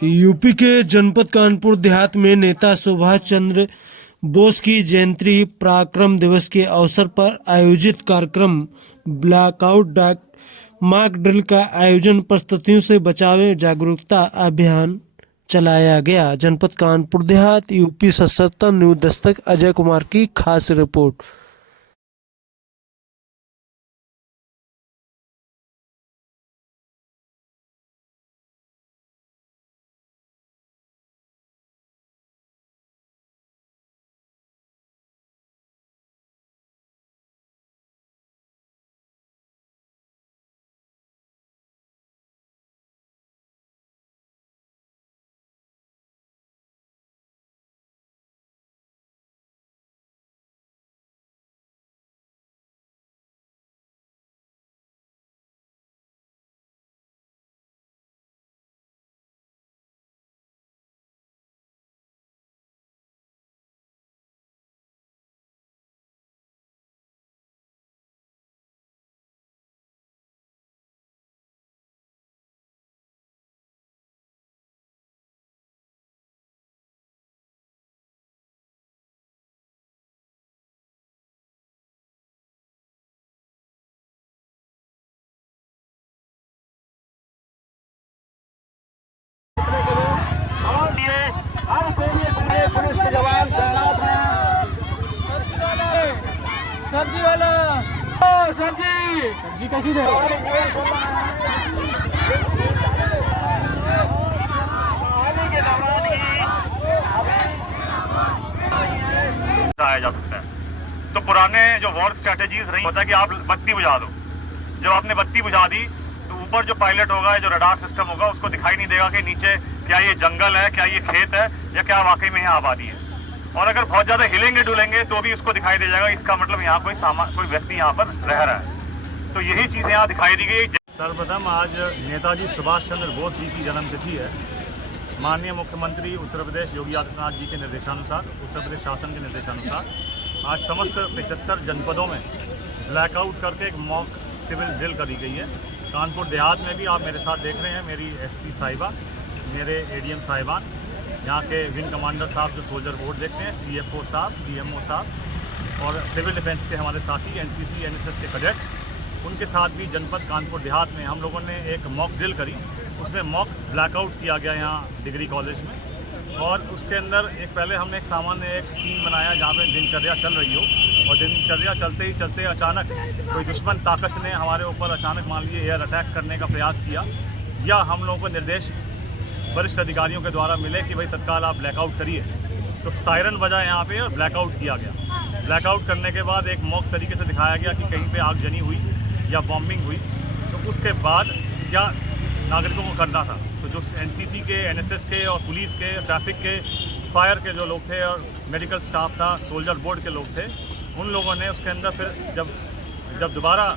UP के जनपद कानपुर देहात में नेता सुभाष चंद्र बोस की जयंती पराक्रम दिवस के अवसर पर आयोजित कार्यक्रम ब्लैकआउट मॉक ड्रिल का आयोजन परिस्थितियों से बचाव जागरूकता अभियान चलाया गया। जनपद कानपुर देहात यूपी सशस्त्र न्यूज दस्तक अजय कुमार की खास रिपोर्ट। सब्जी वाला सब्जी कैसी दे आया जा सकता है। तो पुराने जो वॉर स्ट्रेटेजीज रही होता है कि आप बत्ती बुझा दो। जब आपने बत्ती बुझा दी तो ऊपर जो पायलट होगा, जो रडार सिस्टम होगा, उसको दिखाई नहीं देगा कि नीचे क्या ये जंगल है, क्या ये खेत है, या क्या वाकई में यहाँ आबादी है। और अगर बहुत ज्यादा हिलेंगे डुलेंगे तो भी उसको दिखाई दे जाएगा, इसका मतलब यहाँ कोई व्यक्ति यहाँ पर रह रहा है। तो यही चीजें यहाँ दिखाई दी गई। सर्वप्रथम आज नेताजी सुभाष चंद्र बोस जी की जन्मतिथि है। माननीय मुख्यमंत्री उत्तर प्रदेश योगी आदित्यनाथ जी के निर्देशानुसार, उत्तर प्रदेश शासन के निर्देशानुसार आज समस्त 75 जनपदों में ब्लैकआउट करके एक मॉक सिविल ड्रिल करी गई है। कानपुर देहात में भी आप मेरे साथ देख रहे हैं, मेरी एसपी साहिबा, मेरे एडीएम साहिबान, यहाँ के विंग कमांडर साहब जो सोल्जर बोर्ड देखते हैं, सीएफओ साहब, सीएमओ साहब और सिविल डिफेंस के हमारे साथी एनसीसी एनएसएस के कैडेट्स, उनके साथ भी जनपद कानपुर देहात में हम लोगों ने एक मॉक ड्रिल करी। उसमें मॉक ब्लैकआउट किया गया यहाँ डिग्री कॉलेज में। और उसके अंदर पहले हमने एक सामान्य एक सीन बनाया जहाँ पे दिनचर्या चल रही हो, और दिनचर्या चलते ही चलते अचानक कोई दुश्मन ताकत ने हमारे ऊपर अचानक मान लीजिए एयर अटैक करने का प्रयास किया, या हम लोगों को निर्देश वरिष्ठ अधिकारियों के द्वारा मिले कि भाई तत्काल आप ब्लैकआउट करिए। तो सायरन बजा यहाँ पे और ब्लैकआउट किया गया। ब्लैकआउट करने के बाद एक मॉक तरीके से दिखाया गया कि कहीं पे आगजनी हुई या बॉम्बिंग हुई, तो उसके बाद क्या नागरिकों को करना था। तो जो एनसीसी के, एनएसएस के और पुलिस के, ट्रैफिक के, फायर के जो लोग थे और मेडिकल स्टाफ था, सोल्जर बोर्ड के लोग थे, उन लोगों ने उसके अंदर फिर जब दोबारा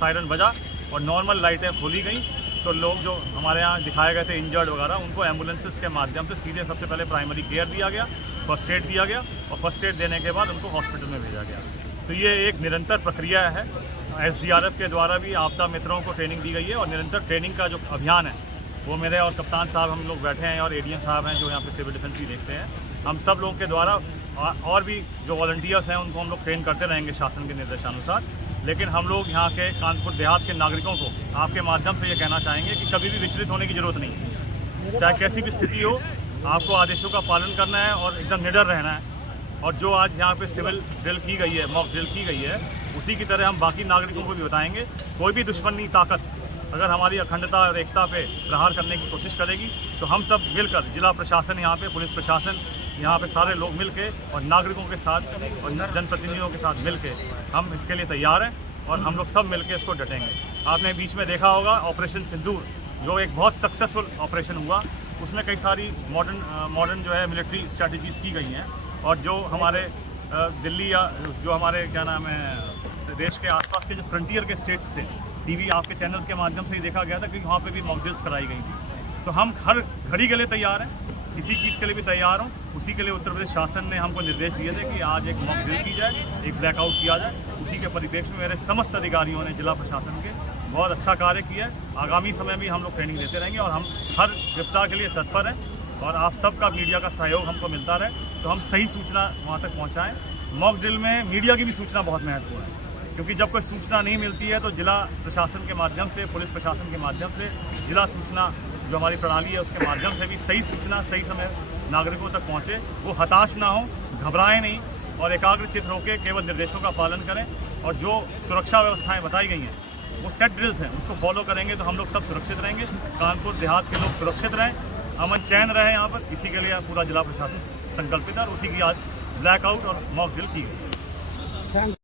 सायरन बजा और नॉर्मल लाइटें खोली गई, तो लोग जो हमारे यहाँ दिखाए गए थे इंजर्ड वगैरह, उनको एम्बुलेंसेस के माध्यम से सीधे सबसे पहले प्राइमरी केयर दिया गया, फर्स्ट एड दिया गया, और फर्स्ट एड देने के बाद उनको हॉस्पिटल में भेजा गया। तो ये एक निरंतर प्रक्रिया है। एसडीआरएफ के द्वारा भी आपदा मित्रों को ट्रेनिंग दी गई है, और निरंतर ट्रेनिंग का जो अभियान है वो मेरे और कप्तान साहब हम लोग बैठे हैं, और एडीएम साहब हैं जो यहाँ पे सिविल डिफेंस भी देखते हैं। हम सब लोगों के द्वारा और भी जो वॉलंटियर्स हैं उनको हम लोग ट्रेन करते रहेंगे शासन के निर्देशानुसार। लेकिन हम लोग यहाँ के कानपुर देहात के नागरिकों को आपके माध्यम से ये कहना चाहेंगे कि कभी भी विचलित होने की ज़रूरत नहीं है। चाहे कैसी भी स्थिति हो, आपको आदेशों का पालन करना है और एकदम निडर रहना है। और जो आज यहाँ पे सिविल ड्रिल की गई है, मॉक ड्रिल की गई है, उसी की तरह हम बाकी नागरिकों को भी बताएंगे, कोई भी दुश्मनी ताकत अगर हमारी अखंडता और एकता पे प्रहार करने की कोशिश करेगी, तो हम सब मिलकर, जिला प्रशासन यहाँ पे, पुलिस प्रशासन यहाँ पे, सारे लोग मिलके और नागरिकों के साथ और जनप्रतिनिधियों के साथ मिलके हम इसके लिए तैयार हैं, और हम लोग सब मिलके इसको डटेंगे। आपने बीच में देखा होगा ऑपरेशन सिंदूर, जो एक बहुत सक्सेसफुल ऑपरेशन हुआ, उसमें कई सारी मॉडर्न जो है मिलिट्री स्ट्रैटेजीज़ की गई हैं। और जो हमारे दिल्ली या जो हमारे क्या नाम है देश के आसपास के जो फ्रंटियर के स्टेट्स थे, टीवी आपके चैनल के माध्यम से ही देखा गया था कि वहाँ पे भी मॉक ड्रिल्स कराई गई थी। तो हम हर घड़ी के लिए तैयार हैं, किसी चीज़ के लिए भी तैयार हूँ। उसी के लिए उत्तर प्रदेश शासन ने हमको निर्देश दिए थे कि आज एक मॉक ड्रिल की जाए, एक ब्लैकआउट किया जाए। उसी के परिप्रेक्ष्य में मेरे समस्त अधिकारियों ने, जिला प्रशासन के बहुत अच्छा कार्य किया है। आगामी समय में हम लोग ट्रेनिंग देते रहेंगे और हम हर गिरफ्तार के लिए तत्पर हैं और आप सबका मीडिया का सहयोग हमको मिलता रहे तो हम सही सूचना वहाँ तक पहुँचाएँ। मॉक ड्रिल में मीडिया की भी सूचना बहुत महत्वपूर्ण है, क्योंकि जब कोई सूचना नहीं मिलती है तो जिला प्रशासन के माध्यम से, पुलिस प्रशासन के माध्यम से, जिला सूचना जो हमारी प्रणाली है उसके माध्यम से भी सही सूचना सही समय नागरिकों तक पहुँचे। वो हताश ना हो, घबराएं नहीं और एकाग्रचित होकर केवल निर्देशों का पालन करें और जो सुरक्षा व्यवस्थाएं बताई गई हैं वो सेट ड्रिल्स हैं उसको फॉलो करेंगे तो हम लोग सब सुरक्षित रहेंगे। कानपुर देहात के लोग सुरक्षित रहें, अमन चैन रहे यहाँ पर, इसी के लिए पूरा जिला प्रशासन संकल्पित है और उसी की आज ब्लैकआउट और मॉक ड्रिल की गई।